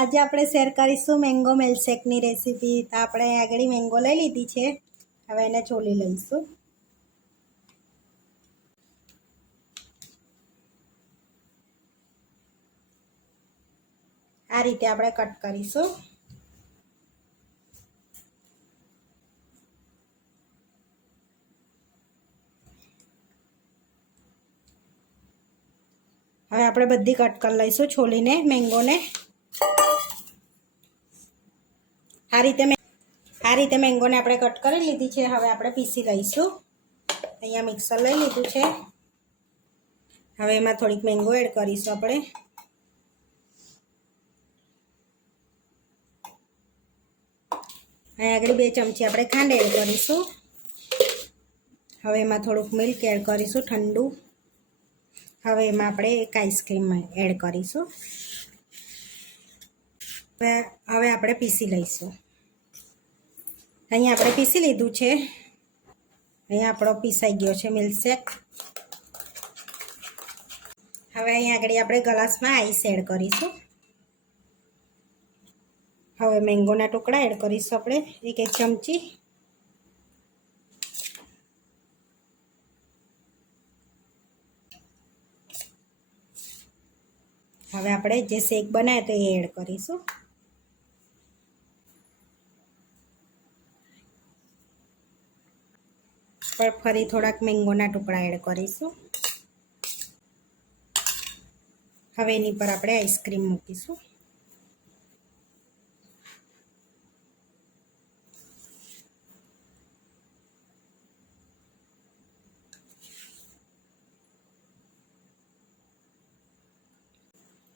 आज આપણે શેર કરીશું મેંગો મિલ્કશેકની રેસીપી। તો આપણે આગળ મેંગો લઈ લીધી છે, હવે એને છોલી લઈશું। આ રીતે આપણે કટ કરીશું। હવે આપણે બધી કટ કરી લઈશું છોલીને મેંગોને। આ રીતે મેંગોને આપણે કટ કરી લીધી છે। હવે આપણે પીસી લઈશું। અહીંયા મિક્સર લઈ લીધું છે। હવે એમાં થોડીક મેંગો એડ કરીશું આપણે। અહીંયા આગળ 2 ચમચી આપણે ખાંડ એડ કરીશું। હવે એમાં થોડુંક મિલ્ક એડ કરીશું ઠંડુ। હવે એમાં આપણે એક આઈસ્ક્રીમ એડ કરીશું। હવે આપણે પીસી લઈશું। અહીંયા આપણે પીસી લીધું છે। અહીંયા આપણો પીસાઈ ગયો છે મિલ્કશેક। હવે અહીંયા આગળ આપણે ગ્લાસમાં આઈસ એડ કરીશું। હવે મેંગોના ટુકડા એડ કરીશું આપણે 1 ચમચી। હવે આપણે જે શેક બનાવ્યો તો એ એડ કરીશું। પર ફરી થોડાક મેંગોના ટુકડા એડ કરીશું। હવે એની પર આપણે આઈસ્ક્રીમ મૂકીશું।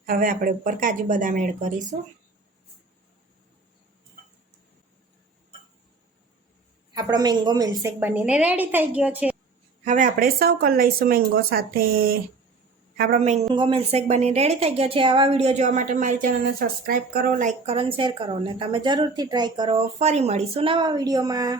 હવે આપણે ઉપર કાજુ બદામ એડ કરીશું। આપણો મેંગો મિલ્કશેક બનીને રેડી થઈ ગયો છે। હવે આપણે સર્વ કરી લઈશું મેંગો સાથે। આપણો મેંગો મિલ્કશેક બનીને રેડી થઈ ગયો છે। આવા વિડીયો જોવા માટે મારી ચેનલને સબસ્ક્રાઈબ કરો, લાઈક કરો અને શેર કરો, અને તમે જરૂરથી ટ્રાય કરો। ફરી મળીશું નવા વિડીયોમાં।